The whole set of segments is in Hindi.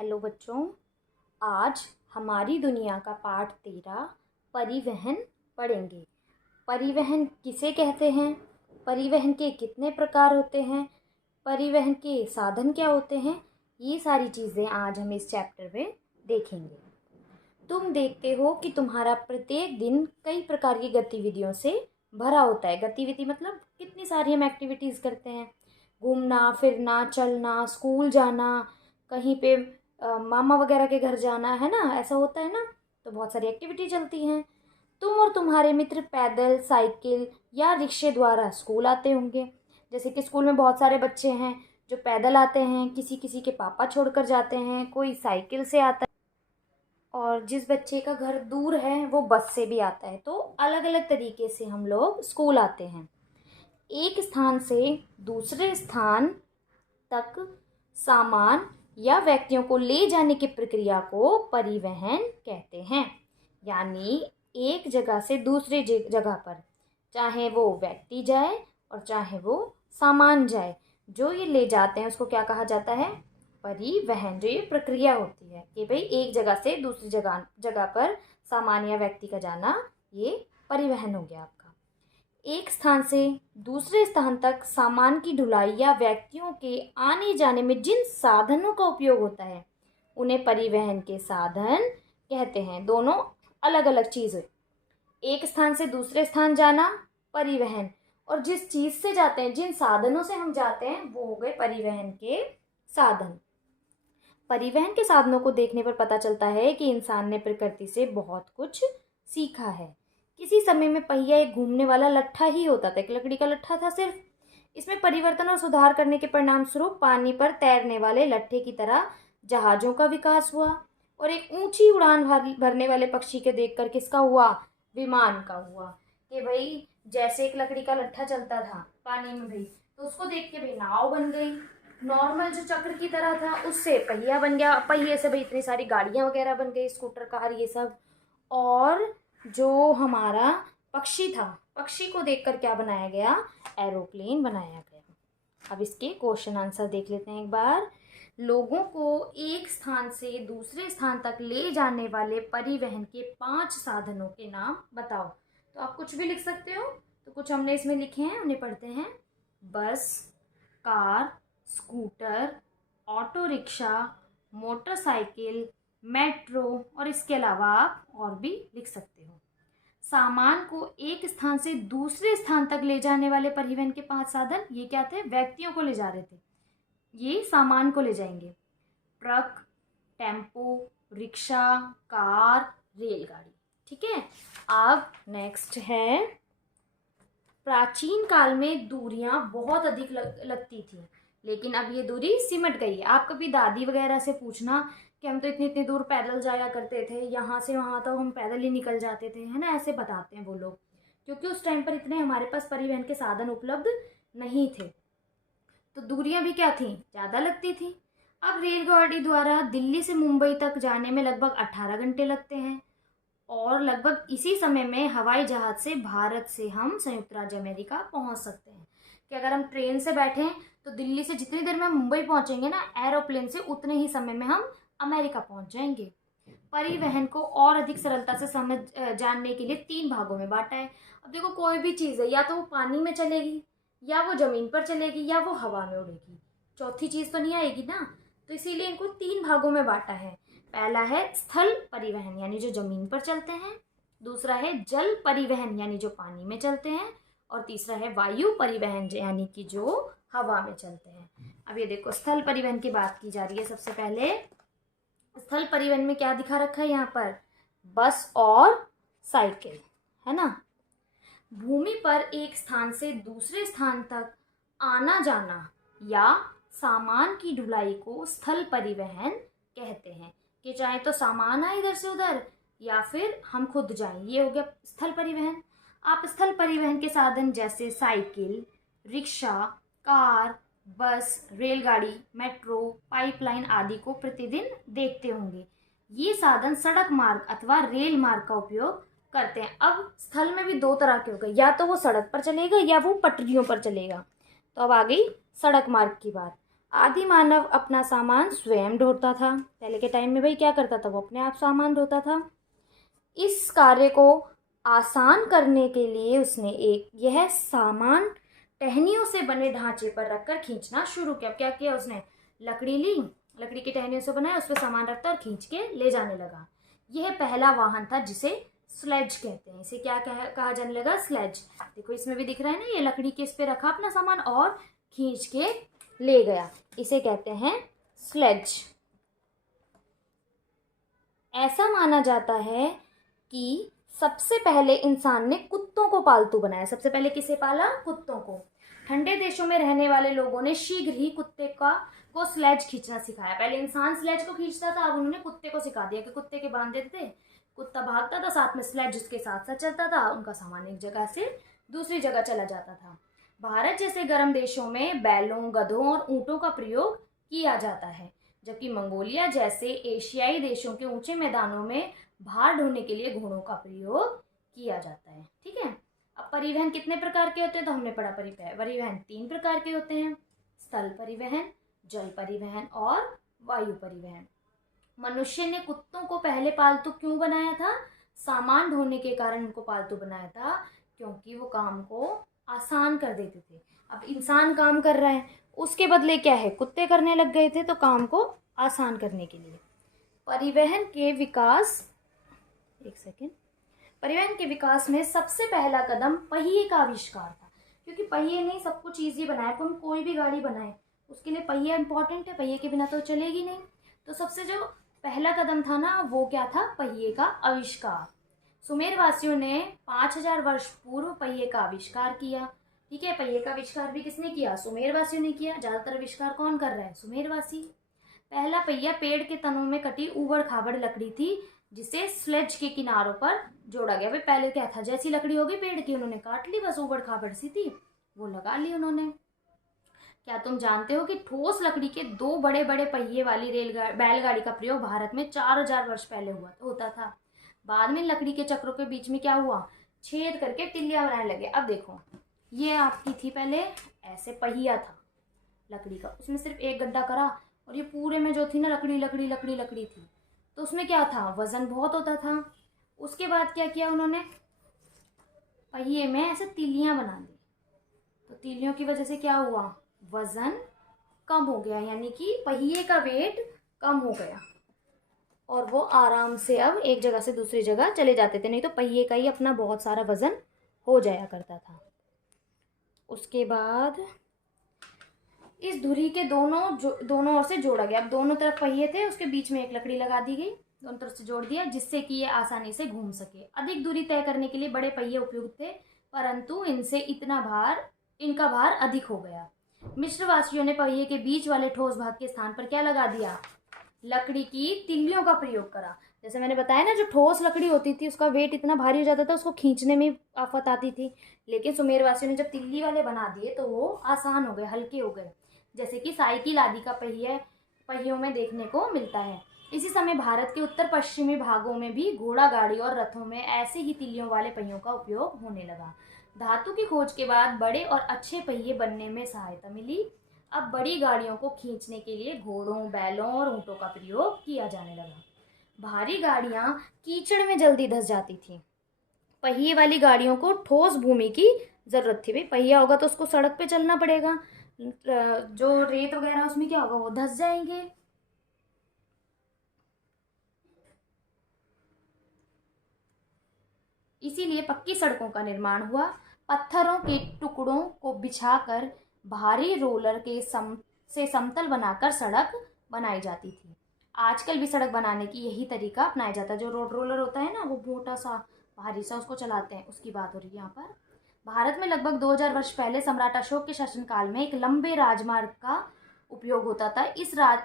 हेलो बच्चों, आज हमारी दुनिया का पाठ 13 परिवहन पढ़ेंगे। परिवहन किसे कहते हैं, परिवहन के कितने प्रकार होते हैं, परिवहन के साधन क्या होते हैं, ये सारी चीज़ें आज हम इस चैप्टर में देखेंगे। तुम देखते हो कि तुम्हारा प्रत्येक दिन कई प्रकार की गतिविधियों से भरा होता है। गतिविधि मतलब कितनी सारी हम एक्टिविटीज़ करते हैं, घूमना फिरना, चलना, स्कूल जाना, कहीं पे मामा वगैरह के घर जाना, है ना, ऐसा होता है ना। तो बहुत सारी एक्टिविटी चलती हैं। तुम और तुम्हारे मित्र पैदल, साइकिल या रिक्शे द्वारा स्कूल आते होंगे। जैसे कि स्कूल में बहुत सारे बच्चे हैं जो पैदल आते हैं, किसी किसी के पापा छोड़कर जाते हैं, कोई साइकिल से आता है और जिस बच्चे का घर दूर है वो बस से भी आता है। तो अलग अलग तरीके से हम लोग स्कूल आते हैं। एक स्थान से दूसरे स्थान तक सामान या व्यक्तियों को ले जाने की प्रक्रिया को परिवहन कहते हैं। यानी एक जगह से दूसरी जगह पर चाहे वो व्यक्ति जाए और चाहे वो सामान जाए, जो ये ले जाते हैं उसको क्या कहा जाता है, परिवहन। जो ये प्रक्रिया होती है कि भाई एक जगह से दूसरी जगह पर सामान या व्यक्ति का जाना, ये परिवहन हो गया आपका। एक स्थान से दूसरे स्थान तक सामान की ढुलाई या व्यक्तियों के आने जाने में जिन साधनों का उपयोग होता है उन्हें परिवहन के साधन कहते हैं। दोनों अलग अलग चीज़ें। एक स्थान से दूसरे स्थान जाना परिवहन, और जिस चीज़ से जाते हैं, जिन साधनों से हम जाते हैं, वो हो गए परिवहन के साधन। परिवहन के साधनों को देखने पर पता चलता है कि इंसान ने प्रकृति से बहुत कुछ सीखा है। किसी समय में पहिया एक घूमने वाला लट्ठा ही होता था, एक लकड़ी का लट्ठा था सिर्फ। इसमें परिवर्तन और सुधार करने के परिणाम स्वरूप पानी पर तैरने वाले लट्ठे की तरह जहाज़ों का विकास हुआ, और एक ऊंची उड़ान भरने वाले पक्षी के देखकर किसका हुआ, विमान का हुआ। कि भाई जैसे एक लकड़ी का लट्ठा चलता था पानी में भाई, तो उसको देख के भाई नाव बन गई। नॉर्मल जो चक्र की तरह था उससे पहिया बन गया, पहिए से भाई इतनी सारी गाड़ियाँ वगैरह बन गई, स्कूटर, कार, ये सब। और जो हमारा पक्षी था, पक्षी को देखकर क्या बनाया गया, एरोप्लेन बनाया गया। अब इसके क्वेश्चन आंसर देख लेते हैं एक बार। लोगों को एक स्थान से दूसरे स्थान तक ले जाने वाले परिवहन के 5 साधनों के नाम बताओ। तो आप कुछ भी लिख सकते हो, तो कुछ हमने इसमें लिखे हैं, उन्हें पढ़ते हैं। बस, car, scooter, auto rickshaw, motorcycle, metro, और इसके अलावा आप और भी लिख सकते हो। सामान को एक स्थान से दूसरे स्थान तक ले जाने वाले परिवहन के 5 साधन, ये क्या थे, व्यक्तियों को ले जा रहे थे, ये सामान को ले जाएंगे। ट्रक, टेम्पो, रिक्शा, कार, रेलगाड़ी। ठीक है। अब नेक्स्ट है, प्राचीन काल में दूरियां बहुत अधिक लगती थी, लेकिन अब ये दूरी सिमट गई है। आप कभी दादी वगैरह से पूछना कि हम तो इतनी इतनी दूर पैदल जाया करते थे, यहाँ से वहाँ तक हम पैदल ही निकल जाते थे, है ना, ऐसे बताते हैं वो लोग, क्योंकि उस टाइम पर इतने हमारे पास परिवहन के साधन उपलब्ध नहीं थे, तो दूरियां भी क्या थी, ज़्यादा लगती थी। अब रेलगाड़ी द्वारा दिल्ली से मुंबई तक जाने में लगभग 18 घंटे लगते हैं, और लगभग इसी समय में हवाई जहाज से भारत से हम संयुक्त राज्य अमेरिका पहुंच सकते हैं। कि अगर हम ट्रेन से बैठे तो दिल्ली से जितनी देर में हम मुंबई पहुंचेंगे ना, एरोप्लेन से उतने ही समय में हम अमेरिका पहुंच जाएंगे। परिवहन को और अधिक सरलता से समझ जानने के लिए 3 भागों में बांटा है। अब देखो, कोई भी चीज़ है, या तो वो पानी में चलेगी, या वो जमीन पर चलेगी, या वो हवा में उड़ेगी, चौथी चीज़ तो नहीं आएगी ना। तो इसीलिए इनको 3 भागों में बांटा है। पहला है स्थल परिवहन, यानी जो जमीन पर चलते हैं। दूसरा है जल परिवहन, यानी जो पानी में चलते हैं। और तीसरा है वायु परिवहन, यानी कि जो हवा में चलते हैं। अब ये देखो, स्थल परिवहन की बात की जा रही है। सबसे पहले स्थल परिवहन में क्या दिखा रखा है यहाँ पर, बस और साइकिल, है ना। भूमि पर एक स्थान से दूसरे स्थान तक आना जाना या सामान की ढुलाई को स्थल परिवहन कहते हैं। कि चाहे तो सामान आए इधर से उधर, या फिर हम खुद जाएं, ये हो गया स्थल परिवहन। आप स्थल परिवहन के साधन जैसे साइकिल, रिक्शा, कार, बस, रेलगाड़ी, मेट्रो, पाइपलाइन आदि को प्रतिदिन देखते होंगे। ये साधन सड़क मार्ग अथवा रेल मार्ग का उपयोग करते हैं। अब स्थल में भी 2 तरह के हो गए, या तो वो सड़क पर चलेगा या वो पटरियों पर चलेगा। तो अब आ गई सड़क मार्ग की बात। आदि मानव अपना सामान स्वयं ढोता था। पहले के टाइम में भाई क्या करता था, वो अपने आप सामान ढोता था। इस कार्य को आसान करने के लिए उसने यह सामान टहनियों से बने ढांचे पर रखकर खींचना शुरू किया। क्या किया उसने, लकड़ी ली, लकड़ी की टहनियों से बनाया, उस पर सामान रखता और खींच के ले जाने लगा। यह पहला वाहन था जिसे स्लेज कहते हैं। इसे क्या कहा जाने लगा, स्लेज। देखो इसमें भी दिख रहा है ना, ये लकड़ी के इस पे रखा अपना सामान और खींच के ले गया, इसे कहते हैं स्लेज। ऐसा माना जाता है कि सबसे पहले इंसान ने कुत्तों को पालतू बनाया। सबसे पहले किसे पाला, कुत्तों को। ठंडे देशों में रहने वाले लोगों ने शीघ्र ही कुत्ते को स्लेज खींचना सिखाया। पहले इंसान स्लेज को खींचता था, अब उन्होंने कुत्ते को सिखा दिया कि कुत्ते के बांध देते थे, कुत्ता भागता था, साथ में स्लेज उसके साथ साथ चलता था, उनका सामान एक जगह से दूसरी जगह चला जाता था। भारत जैसे गर्म देशों में बैलों, गधों और ऊंटों का प्रयोग किया जाता है, जबकि मंगोलिया जैसे एशियाई देशों के ऊंचे मैदानों में भार ढोने के लिए घोड़ों का प्रयोग किया जाता है। ठीक है। अब परिवहन कितने प्रकार के होते हैं, तो हमने पढ़ा परिवहन 3 प्रकार के होते हैं, स्थल परिवहन, जल परिवहन और वायु परिवहन। मनुष्य ने कुत्तों को पहले पालतू क्यों बनाया था, सामान ढोने के कारण उनको पालतू बनाया था, क्योंकि वो काम को आसान कर देते थे। अब इंसान काम कर रहा है, उसके बदले क्या है, कुत्ते करने लग गए थे, तो काम को आसान करने के लिए। परिवहन के विकास में सबसे पहला कदम पहिए का आविष्कार था, क्योंकि पहिए ने सब कुछ ईजी बनाया। तो हम कोई भी गाड़ी बनाए उसके लिए पहिया इंपॉर्टेंट है, पहिए के बिना तो चलेगी नहीं। तो सबसे जो पहला कदम था ना, वो क्या था, पहिए का आविष्कार। सुमेर वासियों ने 5000 वर्ष पूर्व पहिए का आविष्कार किया। ठीक है, पहिए का आविष्कार भी किसने किया, सुमेर वासियों ने किया। ज्यादातर आविष्कार कौन कर रहा है, सुमेरवासी। पहला पहिया पेड़ के तनों में कटी ऊबड़ खाबड़ लकड़ी थी, जिसे स्लेज के किनारों पर जोड़ा गया। भाई पहले क्या था, जैसी लकड़ी होगी पेड़ की उन्होंने काट ली, बस ऊबड़ खाबड़ सी थी वो लगा ली उन्होंने। क्या तुम जानते हो कि ठोस लकड़ी के 2 बड़े बड़े पहिए वाली बैलगाड़ी का प्रयोग भारत में 4000 वर्ष पहले होता था। बाद में लकड़ी के चक्रों के बीच में क्या हुआ, छेद करके तिल्लियां बनाने लगे। अब देखो, ये आपकी थी पहले ऐसे पहिया था लकड़ी का, उसमें सिर्फ एक गड्ढा करा और ये पूरे में जो थी ना लकड़ी लकड़ी लकड़ी लकड़ी थी, तो उसमें क्या था, वजन बहुत होता था। उसके बाद क्या किया उन्होंने, पहिए में ऐसे तीलियां बना दी, तो तीलियों की वजह से क्या हुआ, वजन कम हो गया, यानी कि पहिए का वेट कम हो गया और वो आराम से अब एक जगह से दूसरी जगह चले जाते थे। नहीं तो पहिए का ही अपना बहुत सारा वजन हो जाया करता था। उसके बाद इस धुरी के दोनों ओर से जोड़ा गया। अब दोनों तरफ पहिए थे, उसके बीच में एक लकड़ी लगा दी गई, दोनों तरफ से जोड़ दिया, जिससे कि ये आसानी से घूम सके। अधिक दूरी तय करने के लिए बड़े पहिए उपयुक्त थे, परंतु इनका भार अधिक हो गया। मिस्रवासियों ने पहिए के बीच वाले ठोस भाग के स्थान पर क्या लगा दिया, लकड़ी की तिल्लियों का प्रयोग करा। जैसे मैंने बताया ना, जो ठोस लकड़ी होती थी उसका वेट इतना भारी हो जाता था, उसको खींचने में आफत आती थी। लेकिन सुमेरवासियों ने जब तिल्ली वाले बना दिए तो वो आसान हो गए, हल्के हो गए, जैसे कि साइकिल आदि का पहियों में देखने को मिलता है। इसी समय भारत के उत्तर पश्चिमी भागों में भी घोड़ा गाड़ी और रथों में ऐसे ही तिल्लियों वाले पहियों का उपयोग होने लगा। धातु की खोज के बाद बड़े और अच्छे पहिए बनने में सहायता मिली। अब बड़ी गाड़ियों को खींचने के लिए घोड़ों, बैलों और ऊंटों का प्रयोग किया जाने लगा। भारी गाड़ियां कीचड़ में जल्दी धंस जाती थी, पहिए वाली गाड़ियों को ठोस भूमि की जरूरत थी। भाई पहिया होगा तो उसको सड़क पे चलना पड़ेगा, जो रेत वगैरह उसमें क्या होगा, वो धंस जाएंगे। इसीलिए पक्की सड़कों का निर्माण हुआ। पत्थरों के टुकड़ों को बिछाकर भारी रोलर से समतल बनाकर सड़क बनाई जाती थी। आजकल भी सड़क बनाने की यही तरीका अपनाया जाता है। जो रोड रोलर होता है ना, वो मोटा सा भारी सा उसको चलाते हैं, उसकी बात हो रही है यहाँ पर। भारत में लगभग 2000 वर्ष पहले सम्राट अशोक के शासनकाल में एक लंबे राजमार्ग का उपयोग होता था।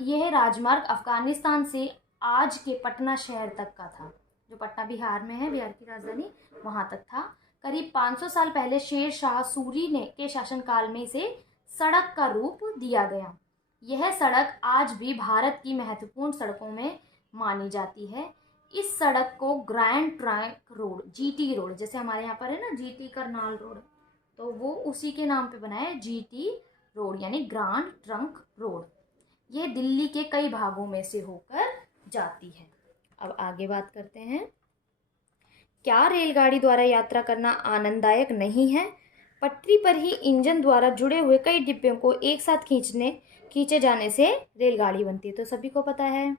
यह राजमार्ग अफगानिस्तान से आज के पटना शहर तक का था, जो पटना बिहार में है, बिहार की राजधानी, वहां तक था। करीब 500 साल पहले शेर शाह सूरी के शासनकाल में इसे सड़क का रूप दिया गया। यह सड़क आज भी भारत की महत्वपूर्ण सड़कों में मानी जाती है। इस सड़क को grand trunk road, GT road, जैसे हमारे यहाँ पर है ना जीटी करनाल रोड, तो वो उसी के नाम पे बना है, जीटी रोड यानी ग्रांड ट्रंक रोड। ये दिल्ली के कई भागों में से होकर जाती है। अब आगे बात करते हैं, क्या रेलगाड़ी द्वारा यात्रा करना आनंददायक नहीं है? पटरी पर ही इंजन द्वारा जुड़े हुए कई डिब्बों को एक साथ खींचे जाने से रेलगाड़ी बनती है, तो सभी को पता है।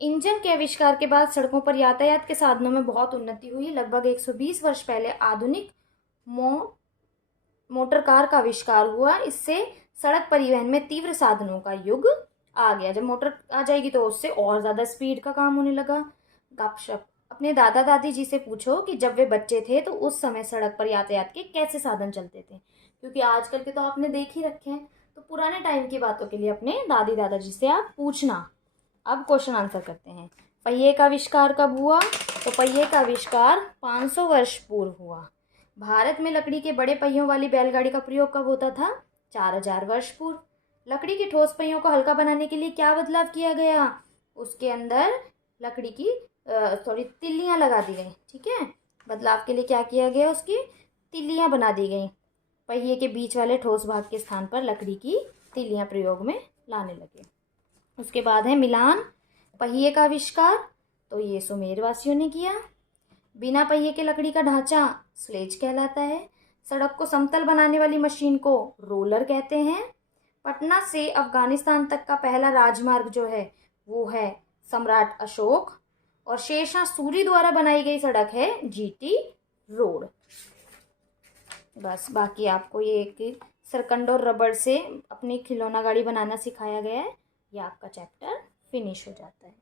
इंजन के आविष्कार के बाद सड़कों पर यातायात के साधनों में बहुत उन्नति हुई। लगभग 120 वर्ष पहले आधुनिक मोटर कार का आविष्कार हुआ। इससे सड़क परिवहन में तीव्र साधनों का युग आ गया। जब मोटर आ जाएगी तो उससे और ज़्यादा स्पीड का काम होने लगा। गपशप, अपने दादा दादी जी से पूछो कि जब वे बच्चे थे तो उस समय सड़क पर यातायात के कैसे साधन चलते थे, क्योंकि आजकल के तो आपने देख ही रखे हैं। तो पुराने टाइम की बातों के लिए अपने दादी दादाजी से आप पूछना। अब क्वेश्चन आंसर करते हैं। पहिए का आविष्कार कब हुआ? तो पहिए का आविष्कार 500 वर्ष पूर्व हुआ। भारत में लकड़ी के बड़े पहियों वाली बैलगाड़ी का प्रयोग कब होता था? 4000 वर्ष पूर्व। लकड़ी के ठोस पहियों को हल्का बनाने के लिए क्या बदलाव किया गया? उसके अंदर लकड़ी की थोड़ी तिल्लियाँ लगा दी गई। ठीक है, बदलाव के लिए क्या किया गया? उसकी तिल्लियाँ बना दी गई। पहिए के बीच वाले ठोस भाग के स्थान पर लकड़ी की तिल्लियाँ प्रयोग में लाने लगे। उसके बाद है मिलान पहिए का आविष्कार, तो ये सुमेर वासियों ने किया। बिना पहिए के लकड़ी का ढांचा स्लेज कहलाता है। सड़क को समतल बनाने वाली मशीन को रोलर कहते हैं। पटना से अफगानिस्तान तक का पहला राजमार्ग जो है वो है सम्राट अशोक। और शेरशाह सूरी द्वारा बनाई गई सड़क है जीटी रोड। बस, बाकी आपको ये एक सरकंड और रबड़ से अपनी खिलौना गाड़ी बनाना सिखाया गया है। ये आपका चैप्टर फिनिश हो जाता है।